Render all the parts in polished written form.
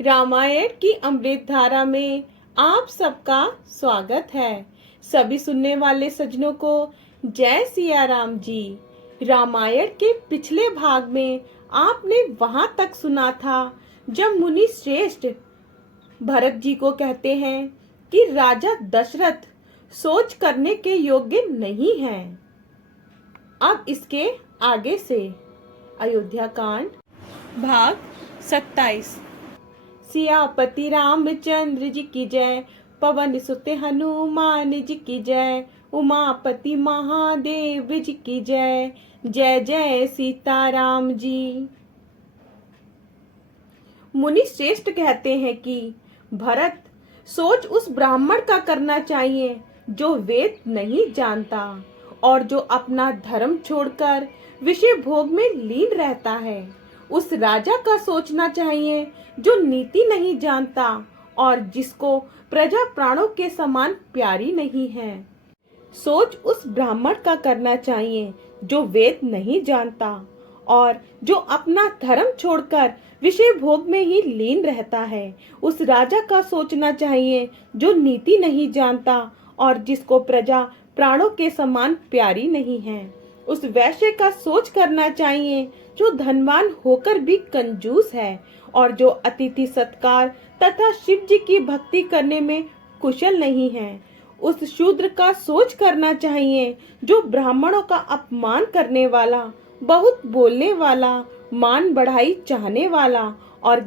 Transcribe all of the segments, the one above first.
रामायण की अमृत धारा में आप सबका स्वागत है। सभी सुनने वाले सज्जनों को जय सिया राम जी। रामायण के पिछले भाग में आपने वहां तक सुना था जब मुनि श्रेष्ठ भरत जी को कहते हैं कि राजा दशरथ सोच करने के योग्य नहीं हैं। अब इसके आगे से अयोध्या कांड भाग 27। सियापति रामचंद्र जी की जय, पवन सुत हनुमान जी की जय, उमापति महादेव जी की जय। जय जय सीताराम जी। मुनि श्रेष्ठ कहते हैं कि भरत, सोच उस ब्राह्मण का करना चाहिए जो वेद नहीं जानता और जो अपना धर्म छोड़कर विषय भोग में लीन रहता है। उस राजा का सोचना चाहिए जो नीति नहीं जानता और जिसको प्रजा प्राणों के समान प्यारी नहीं है। सोच उस ब्राह्मण का करना चाहिए जो वेद नहीं जानता और जो अपना धर्म छोड़कर विषय भोग में ही लीन रहता है। उस राजा का सोचना चाहिए जो नीति नहीं जानता और जिसको प्रजा प्राणों के समान प्यारी नहीं है। उस वैश्य का सोच करना चाहिए जो धनवान होकर भी कंजूस है और जो अतिथि सत्कार तथा शिव जी की भक्ति करने में कुशल नहीं है। उस शूद्र का सोच करना चाहिए जो ब्राह्मणों का अपमान करने वाला, बहुत बोलने वाला, मान बढ़ाई चाहने वाला, और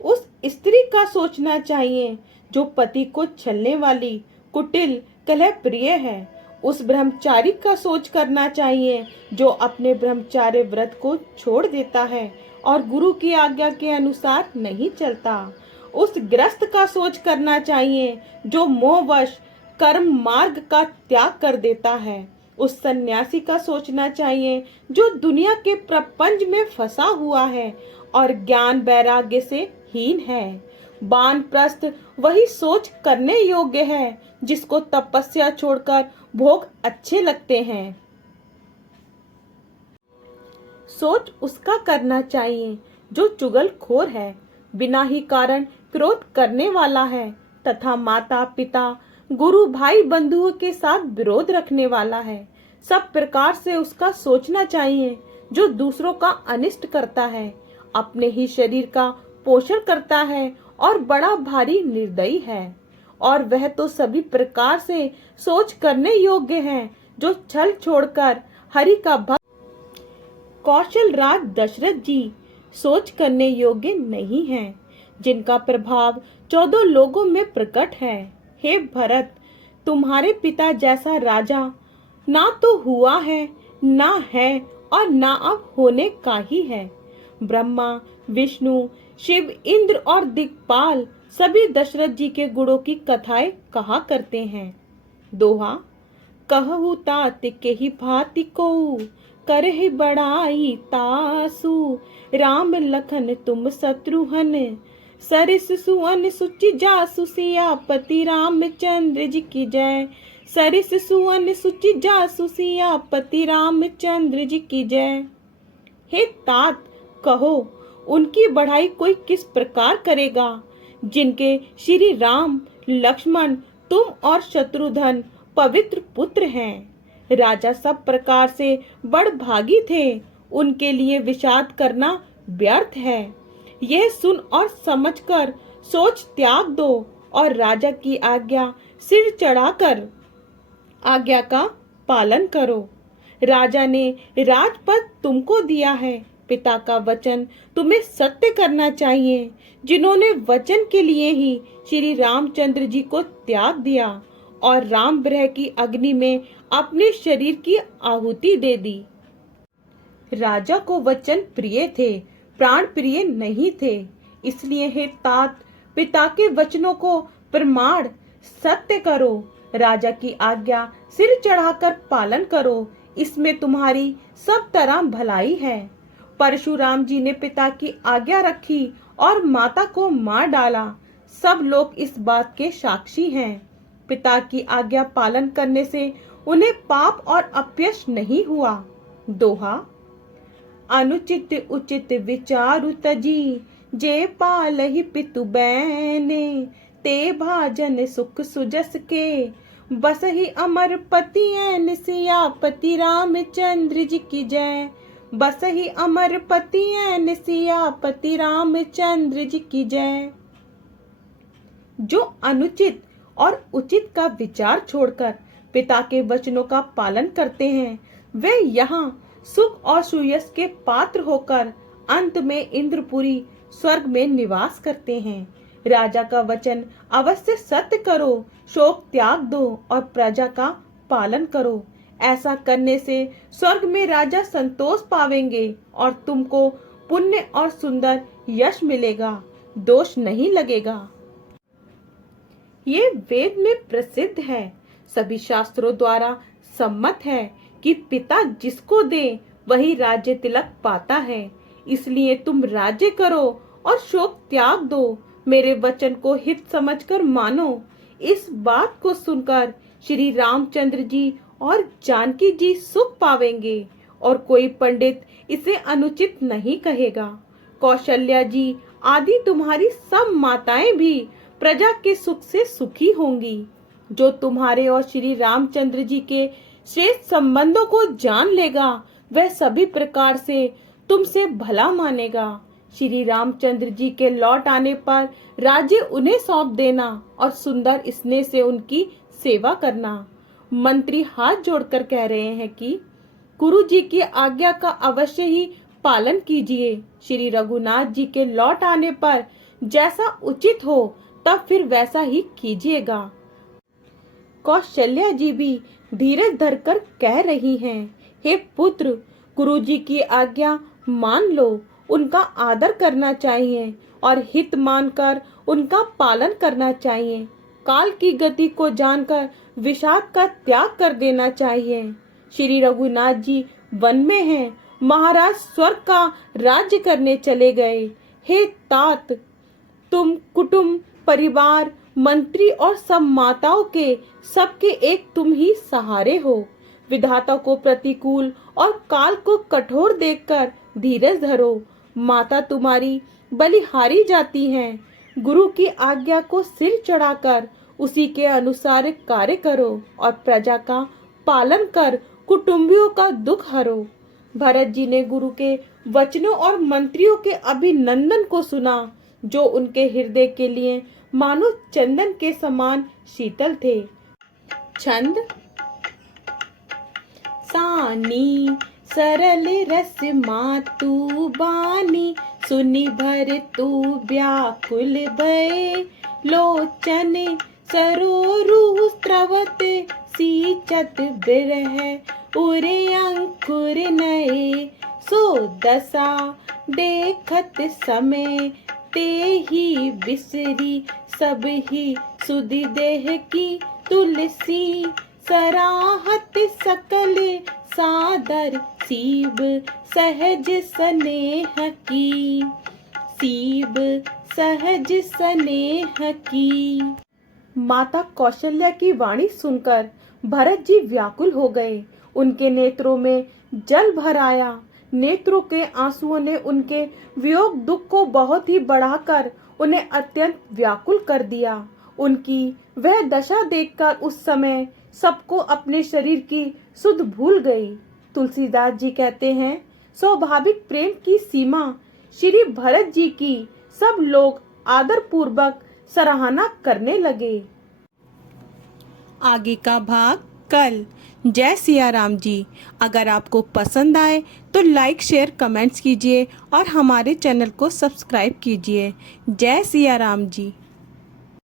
उस स्त्री का सोचना चाहिए जो पति को छलने वाली, कुटिल, कलह प्रिय है। उस ब्रह्मचारी का सोच करना चाहिए जो अपने ब्रह्मचार्य व्रत को छोड़ देता है और गुरु की आज्ञा के अनुसार नहीं चलता। उस गृहस्थ का सोच करना चाहिए जो मोहवश कर्म मार्ग का त्याग कर देता है। उस सन्यासी का सोचना चाहिए जो दुनिया के प्रपंच में फंसा हुआ है और ज्ञान वैराग्य से हीन है। वानप्रस्थ वही सोच करने योग्य है जिसको तपस्या छोड़कर भोग अच्छे लगते हैं। सोच उसका करना चाहिए जो चुगलखोर है, बिना ही कारण क्रोध करने वाला है तथा माता पिता, गुरु, भाई, बंधुओं के साथ विरोध रखने वाला है। सब प्रकार से उसका सोचना चाहिए जो दूसरों का अनिष्ट करता है, अपने ही शरीर का पोषण करता है और बड़ा भारी निर्दयी है। और वह तो सभी प्रकार से सोच करने योग्य है जो छल छोड़कर हरि का भक्त। कौशल राज दशरथ जी सोच करने योग्य नहीं है, जिनका प्रभाव 14 लोगों में प्रकट है। हे भरत, तुम्हारे पिता जैसा राजा ना तो हुआ है, ना है और ना अब होने का ही है। ब्रह्मा, विष्णु, शिव, इंद्र और दिक्पाल सभी दशरथ जी के गुणों की कथाएं कहा करते हैं। दोहा, कहु तात के ही भांति को करहि बड़ाई तासु, राम लखन तुम शत्रुघ्न सरिस सुवन सुचि जासु। सियापति रामचंद्र जी की जय, सरिस सुवन सुचि जासु। सियापति रामचंद्र जी की जय। हे तात, कहो उनकी बढ़ाई कोई किस प्रकार करेगा जिनके श्री राम, लक्ष्मण, तुम और शत्रुघ्न पवित्र पुत्र हैं। राजा सब प्रकार से बड़भागी थे, उनके लिए विषाद करना व्यर्थ है। यह सुन और समझकर सोच त्याग दो और राजा की आज्ञा सिर चढ़ाकर आज्ञा का पालन करो। राजा ने राजपद तुमको दिया है, पिता का वचन तुम्हें सत्य करना चाहिए, जिन्होंने वचन के लिए ही श्री रामचंद्र जी को त्याग दिया और राम विरह की अग्नि में अपने शरीर की आहुति दे दी। राजा को वचन प्रिय थे, प्राण प्रिय नहीं थे। इसलिए हे तात, पिता के वचनों को प्रमाण सत्य करो, राजा की आज्ञा सिर चढ़ाकर पालन करो, इसमें तुम्हारी सब तरह भलाई है। परशुराम जी ने पिता की आज्ञा रखी और माता को मार डाला। सब लोग इस बात के साक्षी हैं। पिता की आज्ञा पालन करने से उन्हें पाप और अपयश नहीं हुआ। दोहा, अनुचित उचित विचारु तजी, जे पालहि पितु बैने, ते भाजन सुख सुजस के, बसहि अमर पति ऐन सियापति रामचंद्र जी की जय। बसहि अमर पति ऐन सियापति रामचंद्र जी की जय। जो अनुचित और उचित का विचार छोड़कर पिता के वचनों का पालन करते हैं, वे यहाँ सुख और सुयश के पात्र होकर अंत में इंद्रपुरी स्वर्ग में निवास करते हैं। राजा का वचन अवश्य सत्य करो, शोक त्याग दो और प्रजा का पालन करो। ऐसा करने से स्वर्ग में राजा संतोष पावेंगे और तुमको पुण्य और सुंदर यश मिलेगा, दोष नहीं लगेगा। ये वेद में प्रसिद्ध है, सभी शास्त्रों द्वारा सम्मत है कि पिता जिसको दे वही राज्य तिलक पाता है। इसलिए तुम राज्य करो और शोक त्याग दो, मेरे वचन को हित समझकर मानो। इस बात को सुनकर श्री रामचंद्र जी और जानकी जी सुख पावेंगे और कोई पंडित इसे अनुचित नहीं कहेगा। कौशल्या जी आदि तुम्हारी सब माताएं भी प्रजा के सुख से सुखी होंगी। जो तुम्हारे और श्री रामचंद्र जी के श्रेष्ठ संबंधों को जान लेगा, वह सभी प्रकार से तुमसे भला मानेगा। श्री रामचंद्र जी के लौट आने पर राज्य उन्हें सौंप देना और सुंदर स्नेह से उनकी सेवा करना। मंत्री हाथ जोड़कर कह रहे हैं कि गुरु जी की आज्ञा का अवश्य ही पालन कीजिए। श्री रघुनाथ जी के लौट आने पर जैसा उचित हो तब फिर वैसा ही कीजिएगा। कौशल्या जी भी धीरज धरकर कह रही हैं, हे पुत्र, गुरु जी की आज्ञा मान लो, उनका आदर करना चाहिए और हित मानकर उनका पालन करना चाहिए। काल की गति को जानकर विषाद का त्याग कर देना चाहिए। श्री रघुनाथ जी वन में हैं, महाराज स्वर्ग का राज्य करने चले गए। हे तात, तुम कुटुंब, परिवार, मंत्री और सब माताओं के सबके एक तुम ही सहारे हो। विधाता को प्रतिकूल और काल को कठोर देखकर धीरज धरो। माता तुम्हारी बलिहारी जाती हैं। गुरु की आज्ञा को सिर चढ़ाकर उसी के अनुसार कार्य करो और प्रजा का पालन कर कुटुंबियों का दुख हरो। भरत जी ने गुरु के वचनों और मंत्रियों के अभिनंदन को सुना, जो उनके हृदय के लिए मानो चंदन के समान शीतल थे। छंद। सानी सरल रस मातु बानी, सुनि भर तू व्याकुल भय, लोचन सरोरु स्रवत सींचत बिरह उरे अंकुर नए, सो दशा देखत समय ते ही बिसरी, सब ही सुधि देह की तुलसी, सराहत सकल सादर सीब सहज स्नेह की, सीब सहज स्नेह की। माता कौशल्या की वाणी सुनकर भरत जी व्याकुल हो गए। उनके नेत्रों में जल भर आया। नेत्रों के आंसुओं ने उनके वियोग दुख को बहुत ही बढ़ाकर उन्हें अत्यंत व्याकुल कर दिया। उनकी वह दशा देखकर उस समय सबको अपने शरीर की सुध भूल गई। तुलसीदास जी कहते हैं, स्वाभाविक प्रेम की सीमा श्री भरत जी की सब लोग आदर पूर्वक सराहना करने लगे। आगे का भाग कल। जय सिया राम जी। अगर आपको पसंद आए तो लाइक, शेयर, कमेंट्स कीजिए और हमारे चैनल को सब्सक्राइब कीजिए। जय सिया राम जी।